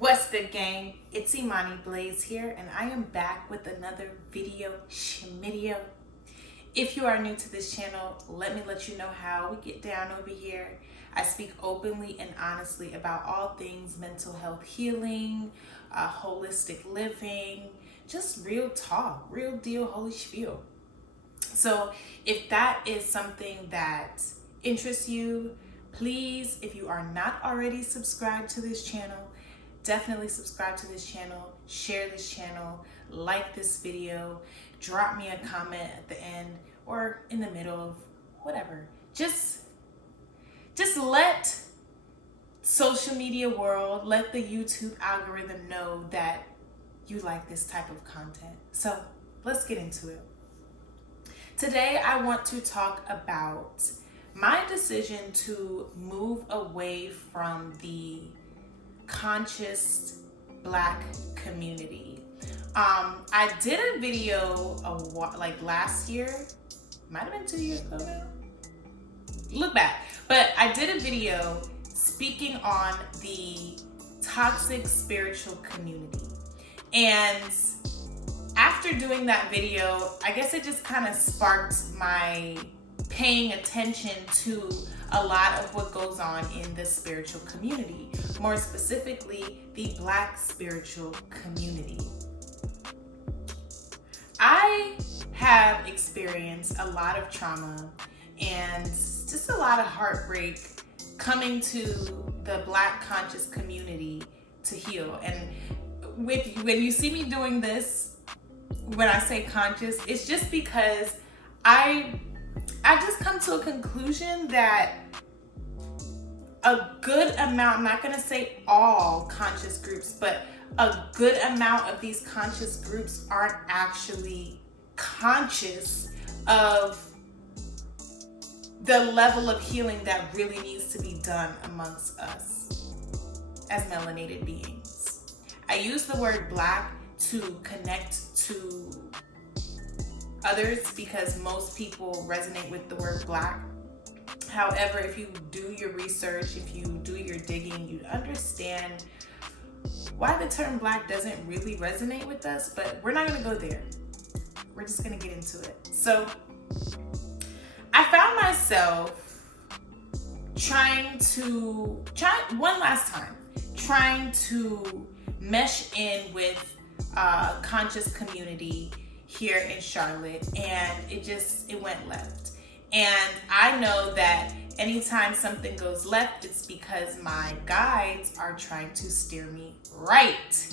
What's good, gang? It's Imani Blaze here, and I am back with another video. If you are new to this channel, let me let you know how we get down over here. I speak openly and honestly about all things mental health healing, holistic living, just real talk, real deal, holy spiel. So if that is something that interests you, please, if you are not already subscribed to this channel, definitely subscribe to this channel, share this channel, like this video, drop me a comment at the end or in the middle of whatever. Just let social media world, let the YouTube algorithm know that you like this type of content. So let's get into it. Today I want to talk about my decision to move away from the conscious Black community. I did a video like last year, might have been 2 years ago now. Look back, but I did a video speaking on the toxic spiritual community. And after doing that video, I guess it just kind of sparked my paying attention to a lot of what goes on in the spiritual community, more specifically the Black spiritual community. I have experienced a lot of trauma and just a lot of heartbreak coming to the Black conscious community to heal. And when you see me doing this, when I say conscious, it's just because I just come to a conclusion that a good amount, I'm not going to say all conscious groups, but a good amount of these conscious groups aren't actually conscious of the level of healing that really needs to be done amongst us as melanated beings. I use the word Black to connect to others because most people resonate with the word Black. However, if you do your research, if you do your digging, you understand why the term Black doesn't really resonate with us, but we're not going to go there. We're just going to get into it. So I found myself trying to mesh in with a conscious community here in Charlotte, and it went left. And I know that anytime something goes left, it's because my guides are trying to steer me right,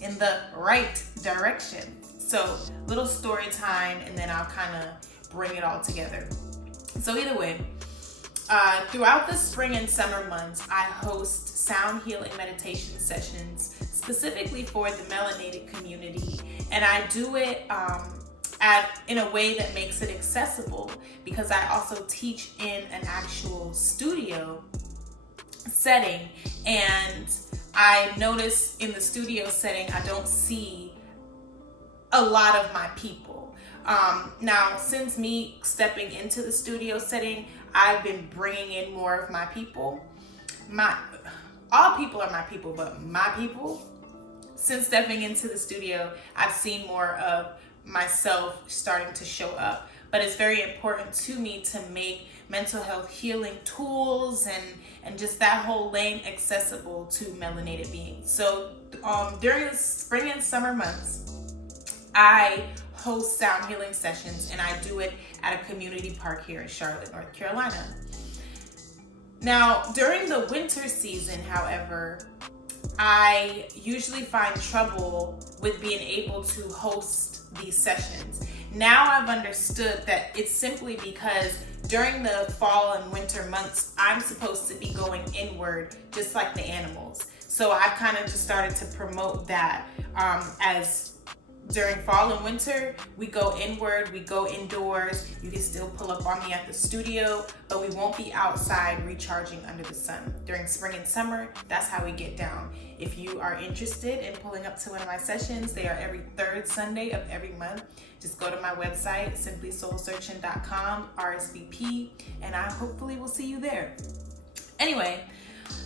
in the right direction. So little story time, and then I'll kind of bring it all together. So either way, throughout the spring and summer months, I host sound healing meditation sessions specifically for the melanated community. And I do it in a way that makes it accessible because I also teach in an actual studio setting. And I notice in the studio setting, I don't see a lot of my people. Now, since me stepping into the studio setting, I've been bringing in more of my people. All people are my people, but my people, since stepping into the studio, I've seen more of myself starting to show up. But it's very important to me to make mental health healing tools and just that whole lane accessible to melanated beings. So during the spring and summer months, I host sound healing sessions, and I do it at a community park here in Charlotte, North Carolina. Now, during the winter season, however, I usually find trouble with being able to host these sessions. Now I've understood that it's simply because during the fall and winter months, I'm supposed to be going inward just like the animals. So I've kind of just started to promote that as during fall and winter, we go inward, we go indoors. You can still pull up on me at the studio, but we won't be outside recharging under the sun. During spring and summer, that's how we get down. If you are interested in pulling up to one of my sessions, they are every third Sunday of every month. Just go to my website, simplysoulsearching.com, RSVP, and I hopefully will see you there. Anyway,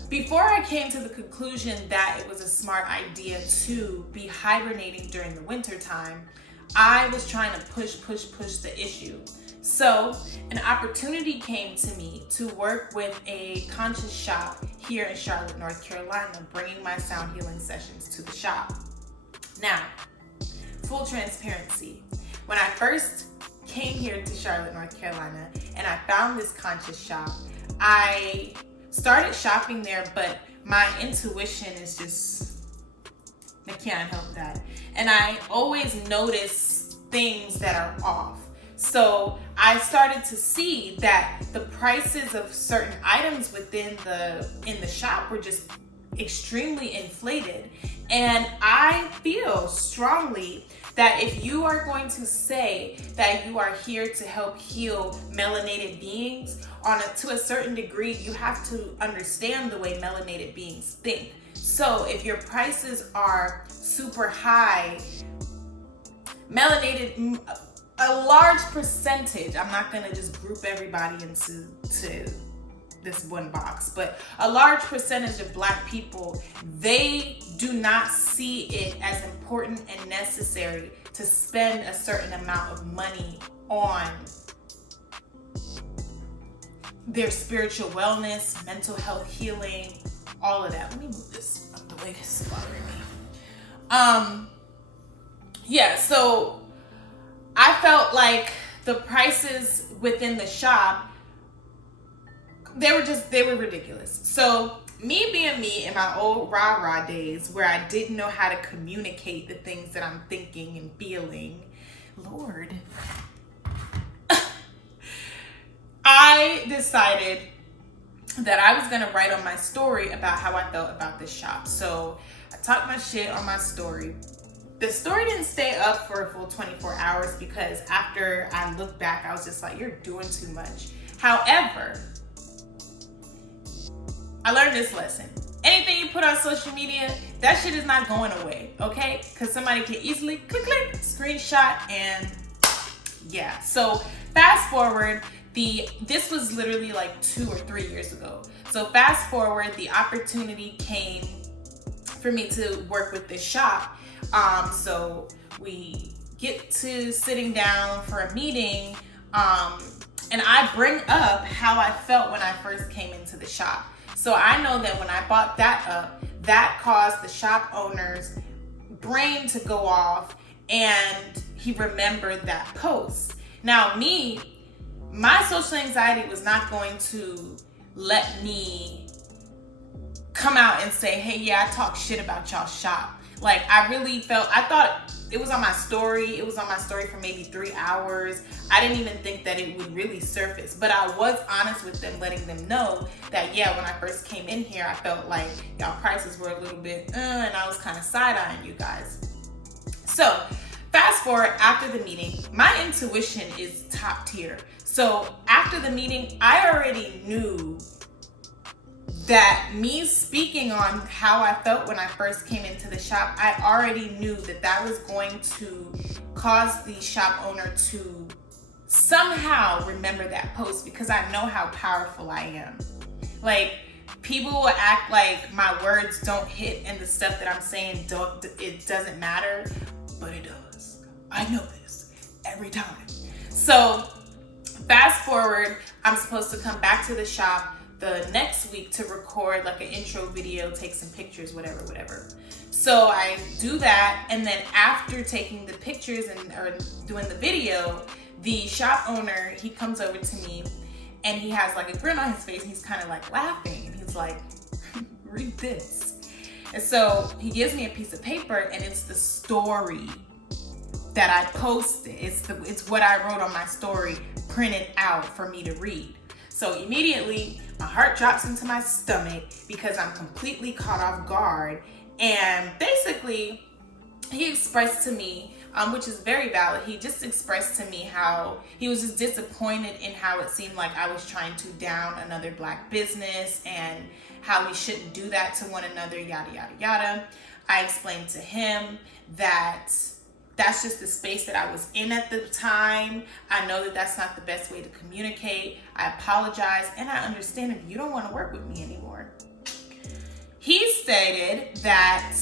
before I came to the conclusion that it was a smart idea to be hibernating during the winter time, I was trying to push the issue. So an opportunity came to me to work with a conscious shop here in Charlotte, North Carolina, bringing my sound healing sessions to the shop. Now, full transparency, when I first came here to Charlotte, North Carolina, and I found this conscious shop, I started shopping there, but my intuition is just, I can't help that. And I always notice things that are off. So I started to see that the prices of certain items in the shop were just extremely inflated. And I feel strongly that if you are going to say that you are here to help heal melanated beings, to a certain degree, you have to understand the way melanated beings think. So if your prices are super high, melanated, a large percentage, I'm not gonna just group everybody into this one box, but a large percentage of Black people, they do not see it as important and necessary to spend a certain amount of money on their spiritual wellness, mental health healing, all of that. Let me move this up the way this is bothering me. Yeah, so I felt like the prices within the shop, they were ridiculous. So me being me in my old rah-rah days where I didn't know how to communicate the things that I'm thinking and feeling, Lord, I decided that I was gonna write on my story about how I felt about this shop. So I talked my shit on my story. The story didn't stay up for a full 24 hours because after I looked back, I was just like, you're doing too much. However, I learned this lesson. Anything you put on social media, that shit is not going away, okay? Because somebody can easily click, screenshot, and yeah. So fast forward, this was literally like 2 or 3 years ago. So fast forward, the opportunity came for me to work with this shop. So we get to sitting down for a meeting, and I bring up how I felt when I first came into the shop. So I know that when I brought that up, that caused the shop owner's brain to go off, and he remembered that post. Now my social anxiety was not going to let me come out and say, hey, yeah, I talk shit about y'all shop. Like, I thought it was on my story. It was on my story for maybe 3 hours. I didn't even think that it would really surface, but I was honest with them, letting them know that, yeah, when I first came in here, I felt like y'all prices were a little bit, and I was kind of side-eyeing you guys. So fast forward, after the meeting, my intuition is top tier. So after the meeting, I already knew that me speaking on how I felt when I first came into the shop, I already knew that that was going to cause the shop owner to somehow remember that post, because I know how powerful I am. Like, people will act like my words don't hit and the stuff that I'm saying it doesn't matter, but it does. I know this every time. So fast forward, I'm supposed to come back to the shop the next week to record like an intro video, take some pictures, whatever. So I do that, and then after taking the pictures or doing the video, the shop owner, he comes over to me and he has like a grin on his face, and he's kind of like laughing, and he's like, read this. And so he gives me a piece of paper, and it's the story that I posted. It's what I wrote on my story printed out for me to read. So immediately my heart drops into my stomach because I'm completely caught off guard. And basically he expressed to me, which is very valid, he just expressed to me how he was just disappointed in how it seemed like I was trying to down another Black business and how we shouldn't do that to one another, yada, yada, yada. I explained to him that that's just the space that I was in at the time. I know that that's not the best way to communicate. I apologize, and I understand if you don't want to work with me anymore. stated that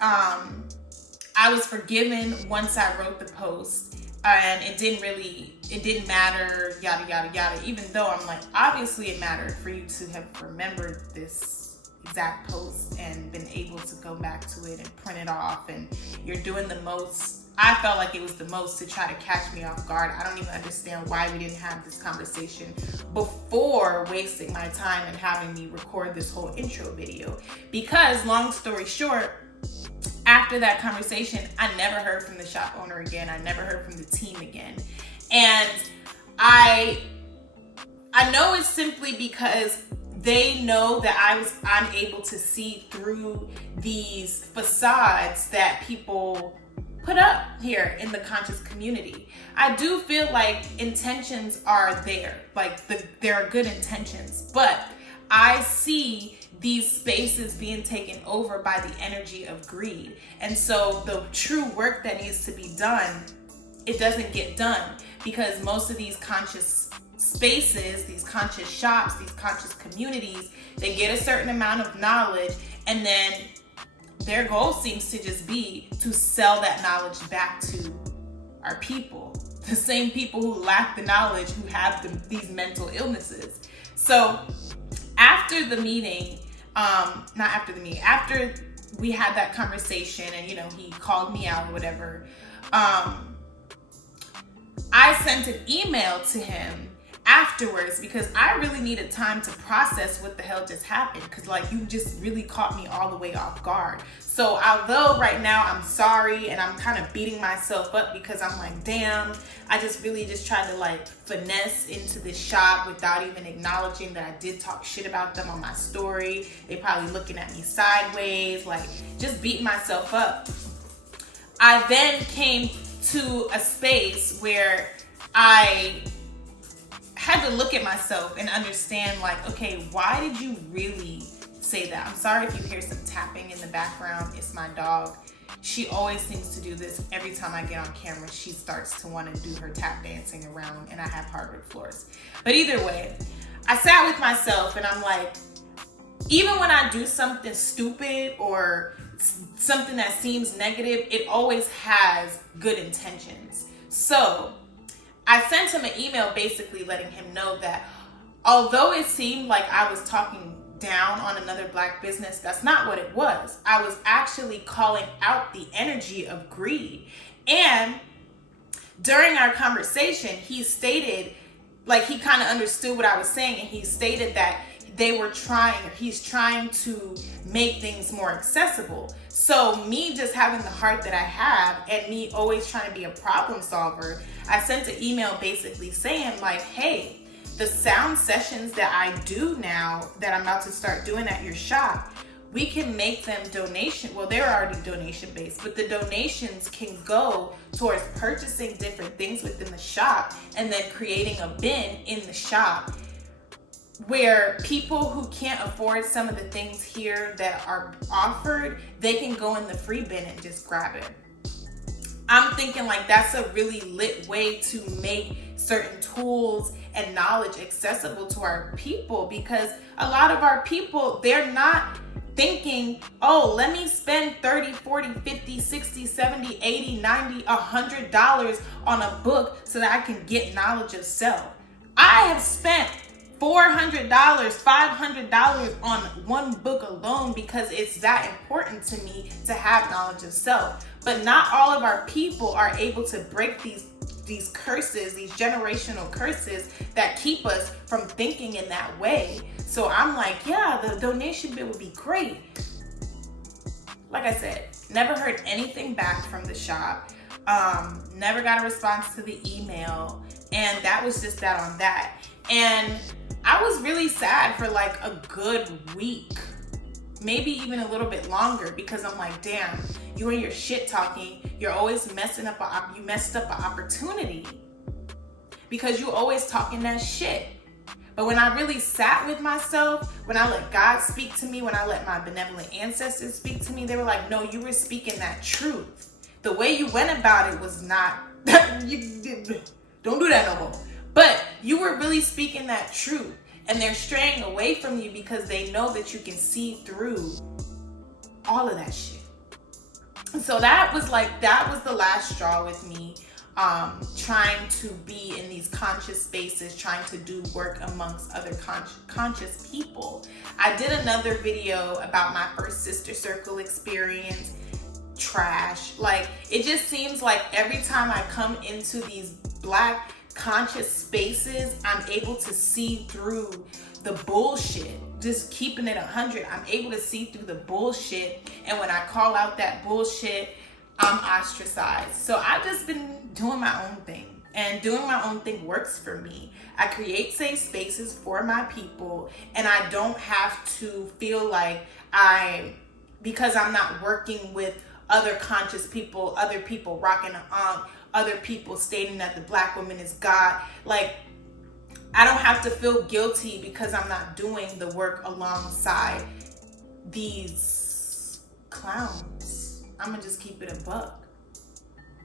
I was forgiven once I wrote the post, and it didn't matter, yada, yada, yada, even though I'm like, obviously it mattered for you to have remembered this exact post and been able to go back to it and print it off, and you're doing the most. I felt like it was the most to try to catch me off guard. I don't even understand why we didn't have this conversation before wasting my time and having me record this whole intro video. Because long story short, after that conversation, I never heard from the shop owner again. I never heard from the team again. And I know it's simply because they know that I was unable to see through these facades that people put up here in the conscious community. I do feel like intentions are there, like there are good intentions, but I see these spaces being taken over by the energy of greed. And so the true work that needs to be done, it doesn't get done, because most of these conscious spaces, these conscious shops, these conscious communities, they get a certain amount of knowledge, and then their goal seems to just be to sell that knowledge back to our people, the same people who lack the knowledge, who have these mental illnesses. So after the meeting, after we had that conversation and, he called me out or whatever, I sent an email to him afterwards, because I really needed time to process what the hell just happened, because you just really caught me all the way off guard. So although right now I'm sorry and I'm kind of beating myself up because I'm like, damn, I just really tried to finesse into this shop without even acknowledging that I did talk shit about them on my story. They probably looking at me sideways, just beating myself up. I then came to a space where I had to look at myself and understand, okay, why did you really say that? I'm sorry if you hear some tapping in the background. It's my dog. She always seems to do this every time I get on camera. She starts to want to do her tap dancing around, and I have hardwood floors. But either way, I sat with myself and I'm like, even when I do something stupid or something that seems negative, it always has good intentions. So I sent him an email basically letting him know that although it seemed like I was talking down on another Black business, that's not what it was. I was actually calling out the energy of greed. And during our conversation, he stated, he kind of understood what I was saying, and he stated that he's trying to make things more accessible. So me just having the heart that I have and me always trying to be a problem solver, I sent an email basically saying hey, the sound sessions that I do now that I'm about to start doing at your shop, we can make them donation. Well, they're already donation based, but the donations can go towards purchasing different things within the shop and then creating a bin in the shop where people who can't afford some of the things here that are offered, they can go in the free bin and just grab it. I'm thinking that's a really lit way to make certain tools and knowledge accessible to our people, because a lot of our people, they're not thinking, oh, let me spend 30, 40, 50, 60, 70, 80, 90, $100 on a book so that I can get knowledge of self. I have spent $400, $500 on one book alone because it's that important to me to have knowledge of self. But not all of our people are able to break these curses, these generational curses that keep us from thinking in that way. So I'm like, yeah, the donation bill would be great. Like I said, never heard anything back from the shop. Never got a response to the email. And that was just that on that. And I was really sad for a good week, maybe even a little bit longer, because I'm like, damn, you and your shit talking, you're always you messed up an opportunity because you always talking that shit. But when I really sat with myself, when I let God speak to me, when I let my benevolent ancestors speak to me, they were like, no, you were speaking that truth. The way you went about it was not, don't do that no more. But you were really speaking that truth, and they're straying away from you because they know that you can see through all of that shit. So that was the last straw with me, trying to be in these conscious spaces, trying to do work amongst other conscious people. I did another video about my first sister circle experience. Trash. Like, it just seems like every time I come into these Black conscious spaces, I'm able to see through the bullshit. Just keeping it 100, I'm able to see through the bullshit, and when I call out that bullshit, I'm ostracized. So I've just been doing my own thing, and doing my own thing works for me. I create safe spaces for my people, and I don't have to feel like because I'm not working with other conscious people, other people rocking the other people stating that the Black woman is God. Like, I don't have to feel guilty because I'm not doing the work alongside these clowns. I'm gonna just keep it a buck.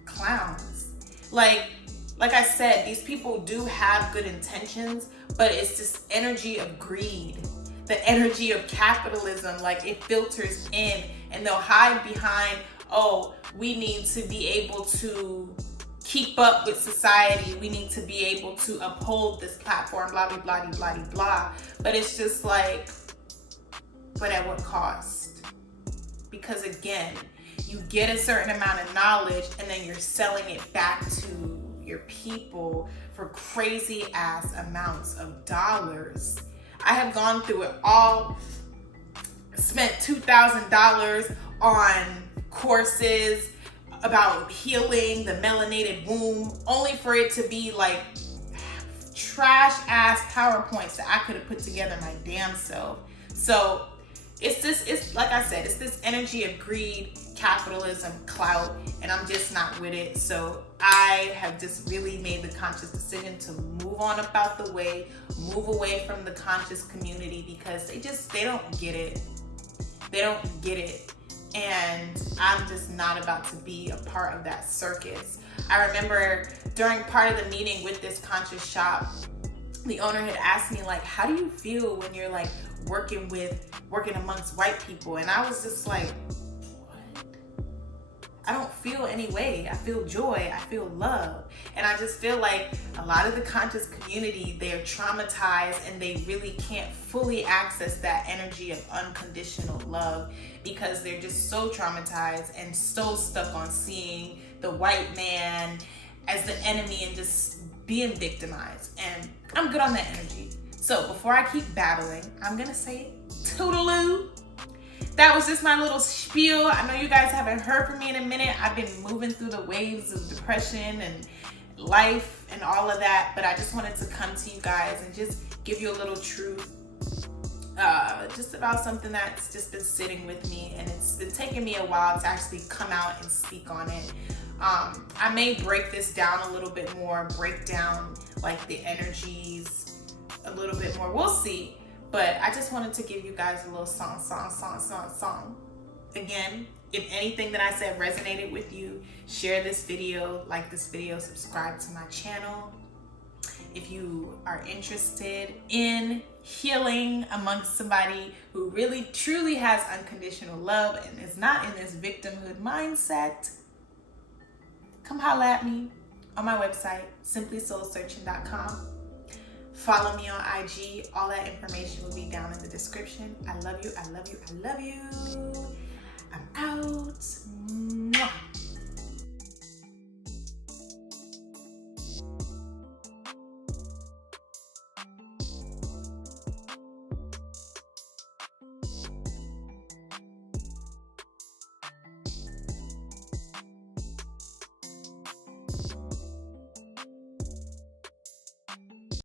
Clowns. Like I said, these people do have good intentions, but it's this energy of greed, the energy of capitalism. Like, it filters in, and they'll hide behind, oh, we need to be able to keep up with society, we need to be able to uphold this platform, blah, blah, blah, blah, blah, blah. But it's just like, but at what cost? Because again, you get a certain amount of knowledge and then you're selling it back to your people for crazy ass amounts of dollars. I have gone through it all, spent $2,000 on courses about healing the melanated womb, only for it to be like trash ass PowerPoints that I could have put together my damn self. So it's like I said, it's this energy of greed, capitalism, clout, and I'm just not with it. So I have just really made the conscious decision to move on about the way, move away from the conscious community, because they don't get it. They don't get it. And I'm just not about to be a part of that circus. I remember during part of the meeting with this conscious shop, the owner had asked me, like, how do you feel when you're like working amongst white people? And I was just like, what? I don't feel any way. I feel joy. I feel love. And I just feel like a lot of the conscious community, they're traumatized and they really can't fully access that energy of unconditional love because they're just so traumatized and so stuck on seeing the white man as the enemy and just being victimized. And I'm good on that energy. So before I keep babbling, I'm gonna say toodaloo. That was just my little spiel. I know you guys haven't heard from me in a minute. I've been moving through the waves of depression and life and all of that, but I just wanted to come to you guys and just give you a little truth, just about something that's just been sitting with me, and it's been taking me a while to actually come out and speak on it. I may break this down a little bit more, break down like the energies a little bit more. We'll see. But I just wanted to give you guys a little song. Again, if anything that I said resonated with you, share this video, like this video, subscribe to my channel. If you are interested in healing amongst somebody who really truly has unconditional love and is not in this victimhood mindset, come holla at me on my website, simplysoulsearching.com. Follow me on IG. All that information will be down in the description. I love you. I love you. I love you. I'm out.